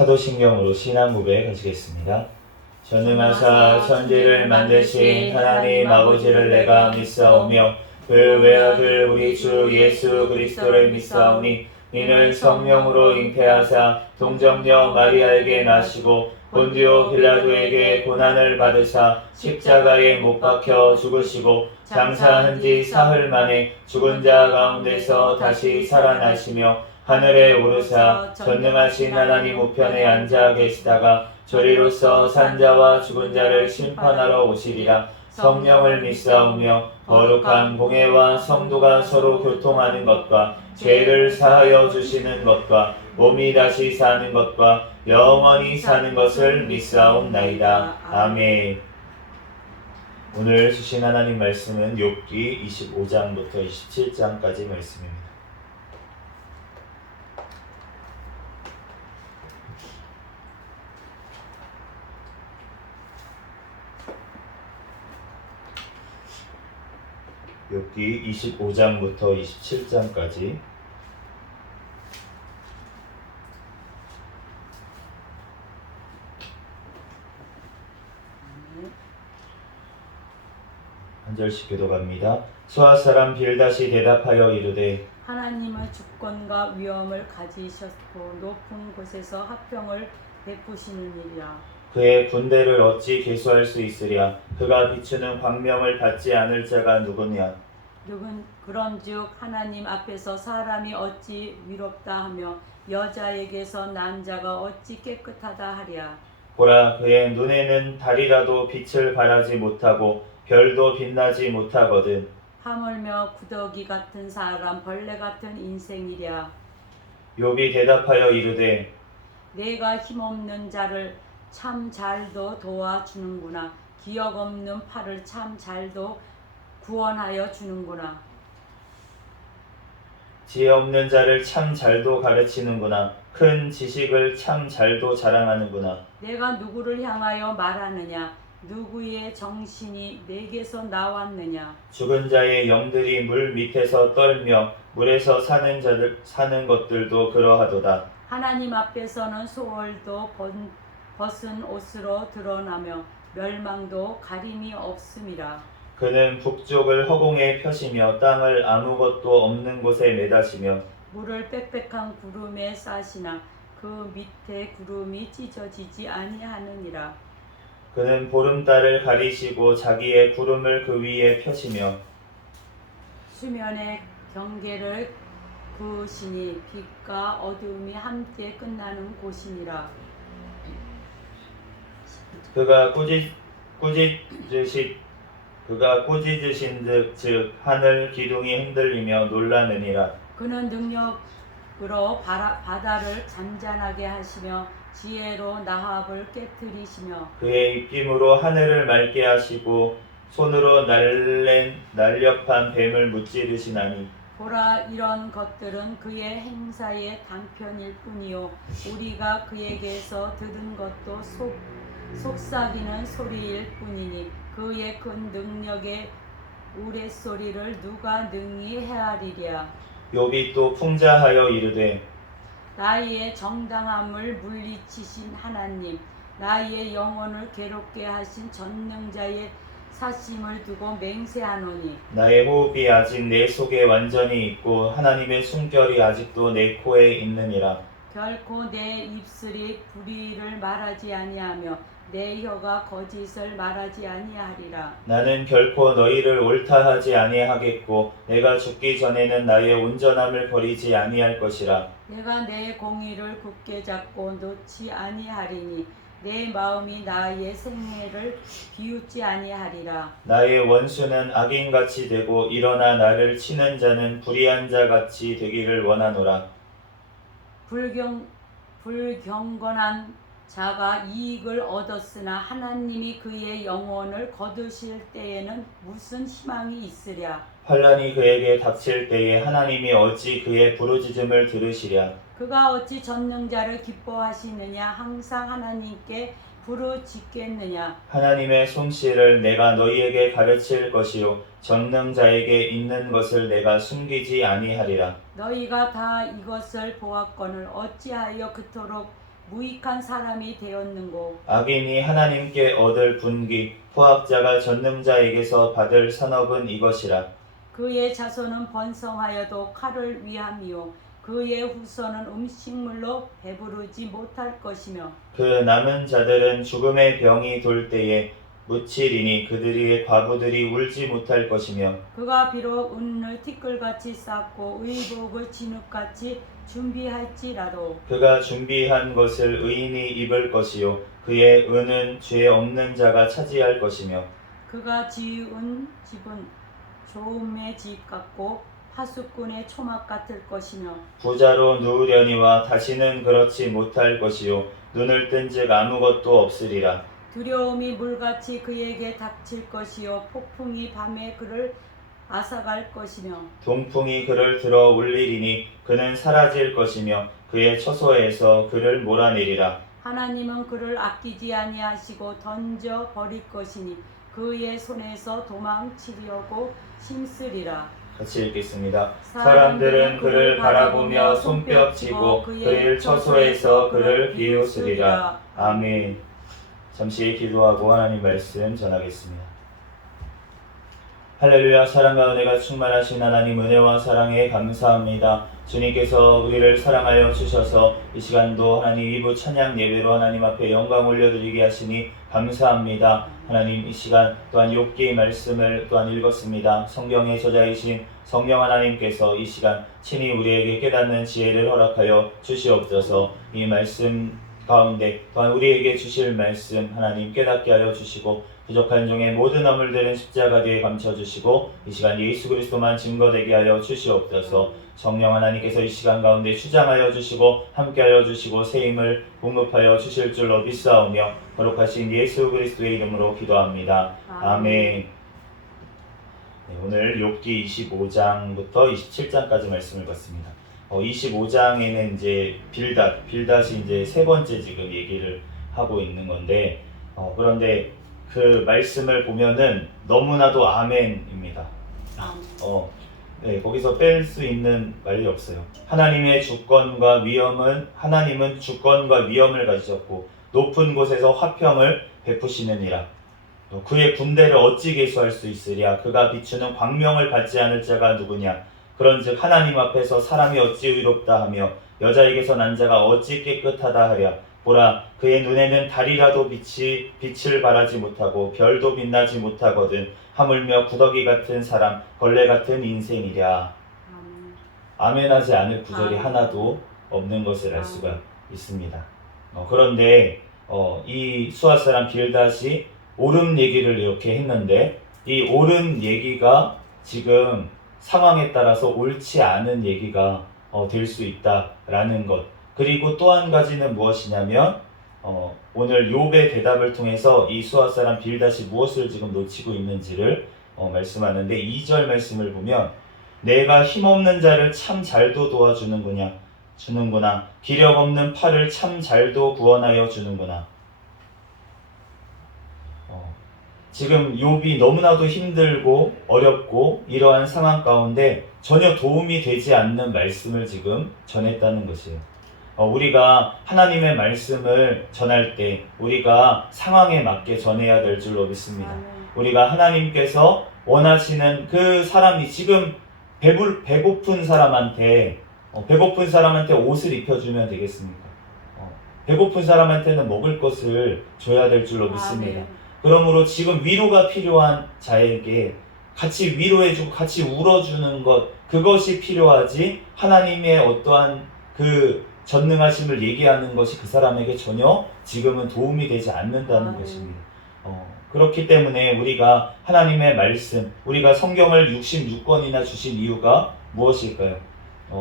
사도신경으로 신앙 고백 하시겠습니다. 전능하사 천지를 만드신 하나님 아버지를 내가 믿사오며 그 외아들 우리 주 예수 그리스도를 믿사오니 이는 성령으로 잉태하사 동정녀 마리아에게 나시고 본디오 빌라도에게 고난을 받으사 십자가에 못 박혀 죽으시고 장사한 지 사흘 만에 죽은 자 가운데서 다시 살아나시며 하늘에 오르사 전능하신 하나님 우편에 앉아 계시다가 저리로서 산자와 죽은 자를 심판하러 오시리라. 성령을 믿사오며 거룩한 공회와 성도가 서로 교통하는 것과 죄를 사하여 주시는 것과 몸이 다시 사는 것과 영원히 사는 것을 믿사옵나이다. 아멘. 오늘 주신 하나님 말씀은 욥기 25장부터 27장까지 말씀입니다. 욥기 25장부터 27장까지 한 절씩 교독합니다. 수아 사람 빌닷이 대답하여 이르되 하나님은 주권과 위엄을 가지셨고 높은 곳에서 화평을 베푸시는 일이라. 그의 군대를 어찌 계수할 수 있으랴. 그가 비추는 광명을 받지 않을 자가 누구냐. 그런즉 하나님 앞에서 사람이 어찌 위롭다 하며 여자에게서 난 자가 어찌 깨끗하다 하랴. 보라, 그의 눈에는 달이라도 빛을 발하지 못하고 별도 빛나지 못하거든. 하물며 구더기 같은 사람 벌레 같은 인생이랴. 욥이 대답하여 이르되 내가 힘없는 자를 참 잘도 도와주는구나. 기억 없는 팔을 참 잘도 구원하여 주는구나. 지혜 없는 자를 참 잘도 가르치는구나. 큰 지식을 참 잘도 자랑하는구나. 내가 누구를 향하여 말하느냐. 누구의 정신이 내게서 나왔느냐. 죽은 자의 영들이 물 밑에서 떨며 물에서 사는 것들도 그러하도다. 하나님 앞에서는 소월도 벗은 옷으로 드러나며 멸망도 가림이 없음이라. 그는 북쪽을 허공에 펴시며 땅을 아무것도 없는 곳에 매다시며 물을 빽빽한 구름에 싸시나 그 밑에 구름이 찢어지지 아니하느니라. 그는 보름달을 가리시고 자기의 구름을 그 위에 펴시며 수면의 경계를 그으시니 빛과 어둠이 함께 끝나는 곳이니라. 그가 꾸짖으신 즉 하늘 기둥이 흔들리며 놀라느니라. 그는 능력으로 바다를 잔잔하게 하시며 지혜로 나합을 깨뜨리시며 그의 입김으로 하늘을 맑게 하시고 손으로 날랜 날렵한 뱀을 무찌르시나니 보라, 이런 것들은 그의 행사의 단편일 뿐이요 우리가 그에게서 들은 것도 속삭이는 소리일 뿐이니 그의 큰 능력의 우레소리를 누가 능히 헤아리랴. 욥이 또 풍자하여 이르되 나의 정당함을 물리치신 하나님, 나의 영혼을 괴롭게 하신 전능자의 사심을 두고 맹세하노니 나의 호흡이 아직 내 속에 완전히 있고 하나님의 숨결이 아직도 내 코에 있느니라. 결코 내 입술이 불의를 말하지 아니하며 내 혀가 거짓을 말하지 아니하리라. 나는 결코 너희를 옳다하지 아니하겠고 내가 죽기 전에는 나의 온전함을 버리지 아니할 것이라. 내가 내 공의를 굳게 잡고 놓지 아니하리니 내 마음이 나의 생애를 비웃지 아니하리라. 나의 원수는 악인같이 되고 일어나 나를 치는 자는 불의한 자같이 되기를 원하노라. 불경건한 자가 이익을 얻었으나 하나님이 그의 영혼을 거두실 때에는 무슨 희망이 있으랴. 환난이 그에게 닥칠 때에 하나님이 어찌 그의 부르짖음을 들으시랴. 그가 어찌 전능자를 기뻐하시느냐. 항상 하나님께 부르짖겠느냐. 하나님의 솜씨를 내가 너희에게 가르칠 것이요 전능자에게 있는 것을 내가 숨기지 아니하리라. 너희가 다 이것을 보았거늘 어찌하여 그토록 무익한 사람이 되었는고. 악인이 하나님께 얻을 분기 포악자가 전능자에게서 받을 산업은 이것이라. 그의 자손은 번성하여도 칼을 위함이요 그의 후손은 음식물로 배부르지 못할 것이며 그 남은 자들은 죽음의 병이 돌 때에 묻히리니 그들의 과부들이 울지 못할 것이며 그가 비록 은을 티끌같이 쌓고 의복을 진흙같이 준비할지라도 그가 준비한 것을 의인이 입을 것이요 그의 은은 죄 없는 자가 차지할 것이며 그가 지은 집은 조음의 집 같고 파수꾼의 초막 같을 것이며 부자로 누우려니와 다시는 그렇지 못할 것이요 눈을 뜬즉 아무것도 없으리라. 두려움이 물같이 그에게 닥칠 것이요 폭풍이 밤에 그를 앗아갈 것이며 동풍이 그를 들어 올리리니 그는 사라질 것이며 그의 처소에서 그를 몰아내리라. 하나님은 그를 아끼지 아니하시고 던져 버릴 것이니 그의 손에서 도망치려고 힘쓰리라. 같이 읽겠습니다. 사람들은 그를 바라보며 손뼉치고 그의 처소에서 그를 비웃으리라. 아멘. 잠시 기도하고 하나님 말씀 전하겠습니다. 할렐루야. 사랑과 은혜가 충만하신 하나님, 은혜와 사랑에 감사합니다. 주님께서 우리를 사랑하여 주셔서 이 시간도 하나님 위부 찬양 예배로 하나님 앞에 영광 올려드리게 하시니 감사합니다. 하나님, 이 시간 또한 욥기의 말씀을 또한 읽었습니다. 성경의 저자이신 성령 하나님께서 이 시간 친히 우리에게 깨닫는 지혜를 허락하여 주시옵소서. 이 말씀 가운데 또한 우리에게 주실 말씀 하나님 깨닫게 하여 주시고 부족한 종의 모든 허물들은 십자가 뒤에 감춰주시고 이 시간 예수 그리스도만 증거되게 하여 주시옵소서. 성령 하나님께서 이 시간 가운데 주장하여 주시고 함께하여 주시고 새힘을 공급하여 주실 줄로 믿사오며 거룩하신 예수 그리스도의 이름으로 기도합니다. 아멘. 네, 오늘 욥기 25장부터 27장까지 말씀을 봤습니다. 25장에는 이제 빌닷이 이제 세 번째 지금 얘기를 하고 있는 건데 그런데 그 말씀을 보면은 너무나도 아멘입니다. 네, 거기서 뺄 수 있는 말이 없어요. 하나님은 주권과 위엄을 가지셨고 높은 곳에서 화평을 베푸시느니라. 그의 군대를 어찌 계수할 수 있으랴. 그가 비추는 광명을 받지 않을 자가 누구냐. 그런즉 하나님 앞에서 사람이 어찌 의롭다 하며 여자에게서 난 자가 어찌 깨끗하다 하랴. 보라, 그의 눈에는 달이라도 빛을 발하지 못하고 별도 빛나지 못하거든. 하물며 구더기 같은 사람, 벌레 같은 인생이랴. 아멘하지 않을 구절이 하나도 없는 것을 알 수가 있습니다. 그런데 이 수앗 사람 빌닷이 옳은 얘기를 이렇게 했는데 이 옳은 얘기가 지금 상황에 따라서 옳지 않은 얘기가 될 수 있다라는 것. 그리고 또 한 가지는 무엇이냐면 오늘 욥의 대답을 통해서 이 수앗 사람 빌닷이 무엇을 지금 놓치고 있는지를 말씀하는데 2절 말씀을 보면 내가 힘없는 자를 참 잘도 도와주는구나. 기력 없는 팔을 참 잘도 구원하여 주는구나. 지금 욥이 너무나도 힘들고 어렵고 이러한 상황 가운데 전혀 도움이 되지 않는 말씀을 지금 전했다는 것이에요. 우리가 하나님의 말씀을 전할 때 우리가 상황에 맞게 전해야 될 줄로 믿습니다. 우리가 하나님께서 원하시는 그 사람이 지금 배고픈 사람한테 옷을 입혀주면 되겠습니까? 배고픈 사람한테는 먹을 것을 줘야 될 줄로 믿습니다. 그러므로 지금 위로가 필요한 자에게 같이 위로해주고 같이 울어주는 것, 그것이 필요하지 하나님의 어떠한 그 전능하심을 얘기하는 것이 그 사람에게 전혀 지금은 도움이 되지 않는다는 것입니다. 그렇기 때문에 우리가 하나님의 말씀, 우리가 성경을 66권이나 주신 이유가 무엇일까요?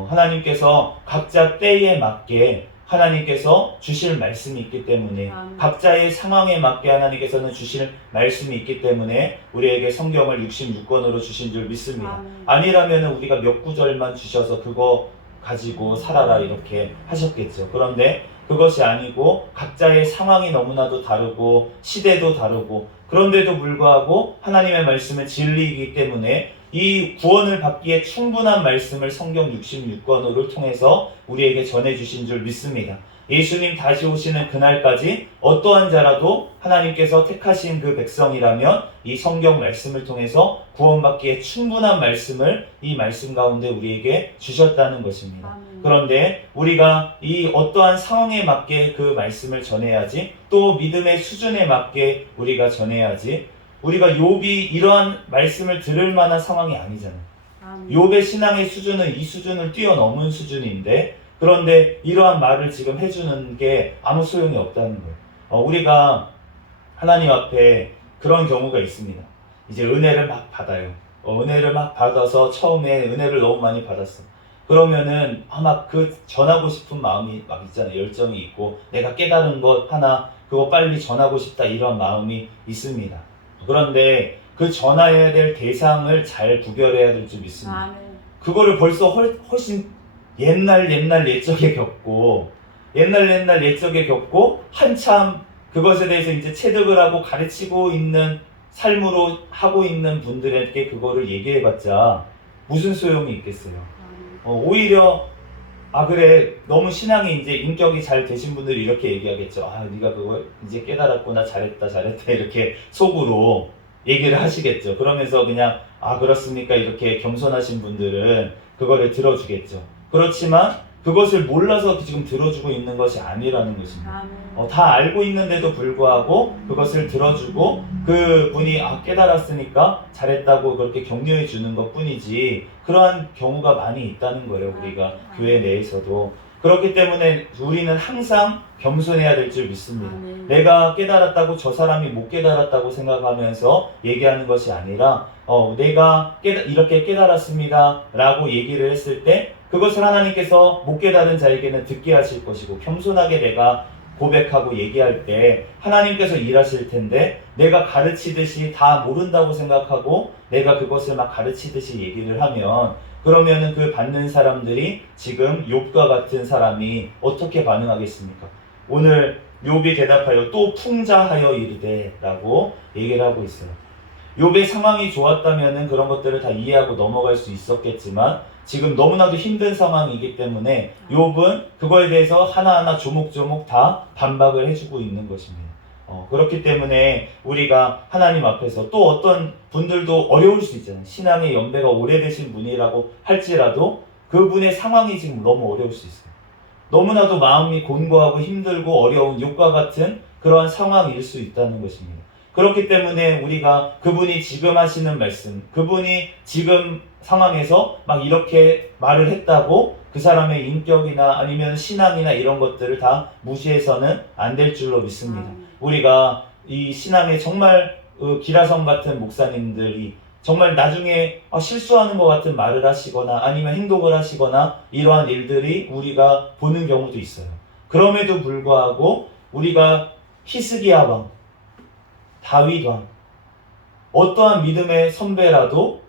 하나님께서 각자 때에 맞게 하나님께서 주실 말씀이 있기 때문에 각자의 상황에 맞게 하나님께서는 주실 말씀이 있기 때문에 우리에게 성경을 66권으로 주신 줄 믿습니다. 아니라면 우리가 몇 구절만 주셔서 그거 가지고 살아라 이렇게 하셨겠죠. 그런데 그것이 아니고 각자의 상황이 너무나도 다르고 시대도 다르고 그런데도 불구하고 하나님의 말씀은 진리이기 때문에 이 구원을 받기에 충분한 말씀을 성경 66권을 통해서 우리에게 전해주신 줄 믿습니다. 예수님 다시 오시는 그날까지 어떠한 자라도 하나님께서 택하신 그 백성이라면 이 성경 말씀을 통해서 구원받기에 충분한 말씀을 이 말씀 가운데 우리에게 주셨다는 것입니다. 아멘. 그런데 우리가 이 어떠한 상황에 맞게 그 말씀을 전해야지, 또 믿음의 수준에 맞게 우리가 전해야지. 우리가 욥이 이러한 말씀을 들을 만한 상황이 아니잖아요. 아멘. 욥의 신앙의 수준은 이 수준을 뛰어넘은 수준인데, 그런데 이러한 말을 지금 해주는 게 아무 소용이 없다는 거예요. 우리가 하나님 앞에 그런 경우가 있습니다. 이제 은혜를 막 받아요. 은혜를 막 받아서 처음에 은혜를 너무 많이 받았어. 그러면은 아마 그 전하고 싶은 마음이 막 있잖아요. 열정이 있고 내가 깨달은 것 하나 그거 빨리 전하고 싶다, 이런 마음이 있습니다. 그런데 그 전해야 될 대상을 잘 구별해야 될 줄 믿습니다. 아멘. 그거를 벌써 훨씬 옛날 옛적에 겪고 한참 그것에 대해서 이제 체득을 하고 가르치고 있는 삶으로 하고 있는 분들에게 그거를 얘기해봤자 무슨 소용이 있겠어요. 오히려 그래, 너무 신앙이 이제 인격이 잘 되신 분들이 이렇게 얘기하겠죠. 네가 그거 이제 깨달았구나, 잘했다 이렇게 속으로 얘기를 하시겠죠. 그러면서 그냥 그렇습니까, 이렇게 겸손하신 분들은 그거를 들어주겠죠. 그렇지만 그것을 몰라서 지금 들어주고 있는 것이 아니라는 것입니다. 다 알고 있는데도 불구하고 그것을 들어주고 그분이 깨달았으니까 잘했다고 그렇게 격려해 주는 것 뿐이지, 그러한 경우가 많이 있다는 거예요. 우리가 교회 내에서도. 그렇기 때문에 우리는 항상 겸손해야 될 줄 믿습니다. 내가 깨달았다고 저 사람이 못 깨달았다고 생각하면서 얘기하는 것이 아니라 내가 이렇게 깨달았습니다 라고 얘기를 했을 때 그것을 하나님께서 못 깨달은 자에게는 듣게 하실 것이고, 겸손하게 내가 고백하고 얘기할 때 하나님께서 일하실 텐데, 내가 가르치듯이 다 모른다고 생각하고 내가 그것을 막 가르치듯이 얘기를 하면, 그러면은 그 받는 사람들이 지금 욥과 같은 사람이 어떻게 반응하겠습니까? 오늘 욥이 대답하여 또 풍자하여 이르되 라고 얘기를 하고 있어요. 욥의 상황이 좋았다면은 그런 것들을 다 이해하고 넘어갈 수 있었겠지만 지금 너무나도 힘든 상황이기 때문에 욥은 그거에 대해서 하나하나 조목조목 다 반박을 해주고 있는 것입니다. 그렇기 때문에 우리가 하나님 앞에서, 또 어떤 분들도 어려울 수 있잖아요. 신앙의 연배가 오래되신 분이라고 할지라도 그분의 상황이 지금 너무 어려울 수 있어요. 너무나도 마음이 곤고하고 힘들고 어려운 욥과 같은 그러한 상황일 수 있다는 것입니다. 그렇기 때문에 우리가 그분이 지금 하시는 말씀, 그분이 지금 상황에서 막 이렇게 말을 했다고 그 사람의 인격이나 아니면 신앙이나 이런 것들을 다 무시해서는 안 될 줄로 믿습니다. 우리가 이 신앙에 정말 기라성 같은 목사님들이 정말 나중에 실수하는 것 같은 말을 하시거나 아니면 행동을 하시거나 이러한 일들이 우리가 보는 경우도 있어요. 그럼에도 불구하고 우리가 히스기야 왕, 다윗 왕, 어떠한 믿음의 선배라도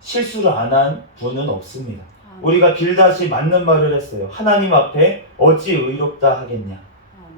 실수를 안 한 분은 없습니다. 우리가 빌닷이 맞는 말을 했어요. 하나님 앞에 어찌 의롭다 하겠냐.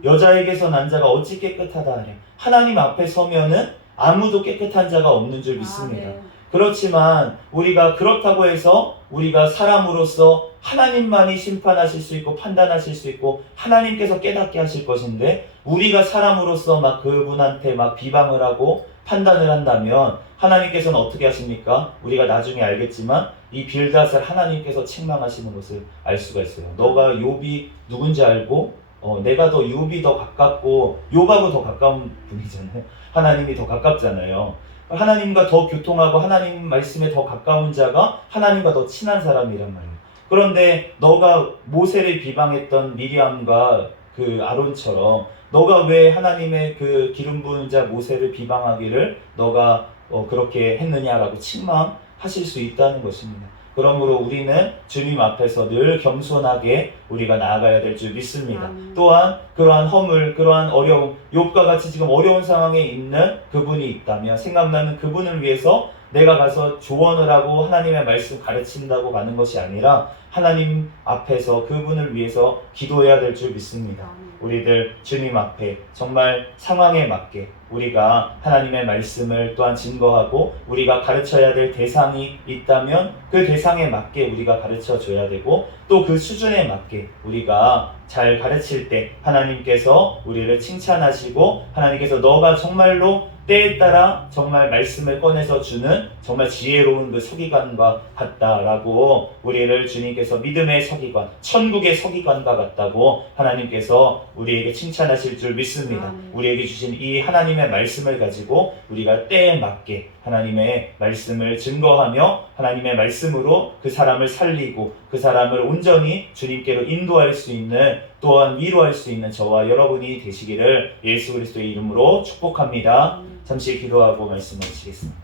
여자에게서 난 자가 어찌 깨끗하다 하랴. 하나님 앞에 서면은 아무도 깨끗한 자가 없는 줄 믿습니다. 그렇지만 우리가 그렇다고 해서 우리가 사람으로서 하나님만이 심판하실 수 있고 판단하실 수 있고 하나님께서 깨닫게 하실 것인데, 우리가 사람으로서 막 그분한테 막 비방을 하고 판단을 한다면 하나님께서는 어떻게 하십니까? 우리가 나중에 알겠지만 이 빌닷을 하나님께서 책망하시는 것을 알 수가 있어요. 너가 욥이 누군지 알고 내가 더 욥이 더 가깝고 욥하고 더 가까운 분이잖아요. 하나님이 더 가깝잖아요. 하나님과 더 교통하고 하나님 말씀에 더 가까운 자가 하나님과 더 친한 사람이란 말이에요. 그런데 너가 모세를 비방했던 미리암과 그 아론처럼 너가 왜 하나님의 그 기름 부은 자 모세를 비방하기를 너가 그렇게 했느냐라고 책망하실 수 있다는 것입니다. 그러므로 우리는 주님 앞에서 늘 겸손하게 우리가 나아가야 될 줄 믿습니다. 또한 그러한 허물, 그러한 어려움, 욥과 같이 지금 어려운 상황에 있는 그분이 있다면 생각나는 그분을 위해서 내가 가서 조언을 하고 하나님의 말씀 가르친다고 가는 것이 아니라 하나님 앞에서 그분을 위해서 기도해야 될 줄 믿습니다. 우리들 주님 앞에 정말 상황에 맞게 우리가 하나님의 말씀을 또한 증거하고 우리가 가르쳐야 될 대상이 있다면 그 대상에 맞게 우리가 가르쳐 줘야 되고 또 그 수준에 맞게 우리가 잘 가르칠 때 하나님께서 우리를 칭찬하시고 하나님께서 너가 정말로 때에 따라 정말 말씀을 꺼내서 주는 정말 지혜로운 그 서기관과 같다라고 우리를 주님께서 믿음의 서기관, 천국의 서기관과 같다고 하나님께서 우리에게 칭찬하실 줄 믿습니다. 아멘. 우리에게 주신 이 하나님의 말씀을 가지고 우리가 때에 맞게 하나님의 말씀을 증거하며 하나님의 말씀으로 그 사람을 살리고 그 사람을 온전히 주님께로 인도할 수 있는 또한 위로할 수 있는 저와 여러분이 되시기를 예수 그리스도의 이름으로 축복합니다. 잠시 기도하고 말씀을 마치겠습니다.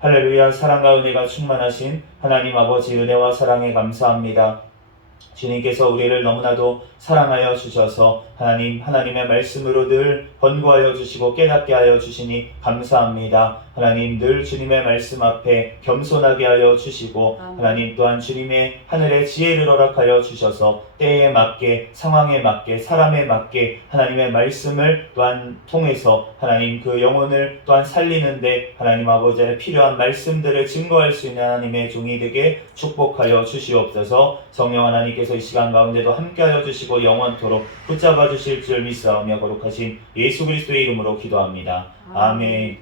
할렐루야. 사랑과 은혜가 충만하신 하나님 아버지 은혜와 사랑에 감사합니다. 주님께서 우리를 너무나도 사랑하여 주셔서 하나님의 말씀으로 늘 권고하여 주시고 깨닫게 하여 주시니 감사합니다. 하나님 늘 주님의 말씀 앞에 겸손하게 하여 주시고 하나님 또한 주님의 하늘의 지혜를 허락하여 주셔서 때에 맞게 상황에 맞게 사람에 맞게 하나님의 말씀을 또한 통해서 하나님 그 영혼을 또한 살리는데 하나님 아버지의 필요한 말씀들을 증거할 수 있는 하나님의 종이 되게 축복하여 주시옵소서. 성령 하나님께서 이 시간 가운데도 함께하여 주시고 영원토록 붙잡아 주실 줄 믿사오며 거룩하신 예수 그리스도의 이름으로 기도합니다. 아멘.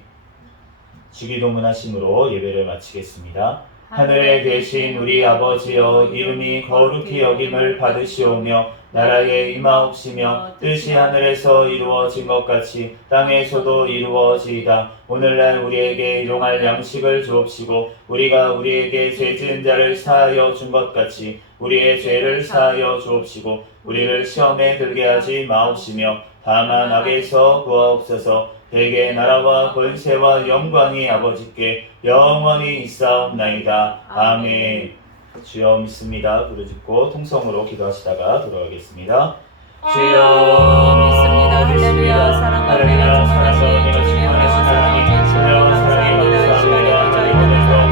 주기도문 하심으로 예배를 마치겠습니다. 하늘에 계신 우리 아버지여, 이름이 거룩히 여김을 받으시오며 나라에 임하옵시며 뜻이 하늘에서 이루어진 것 같이 땅에서도 이루어지이다. 오늘날 우리에게 일용할 양식을 주옵시고 우리가 우리에게 죄 지은 자를 사하여 준 것 같이 우리의 죄를 사하여 주옵시고 우리를 시험에 들게 하지 마옵시며 다만 악에서 구하옵소서. 대개 나라와 권세와 영광이 아버지께 영원히 있사옵나이다. 아멘. 주여 믿습니다. 부르짖고 통성으로 기도하시다가 돌아가겠습니다. 주여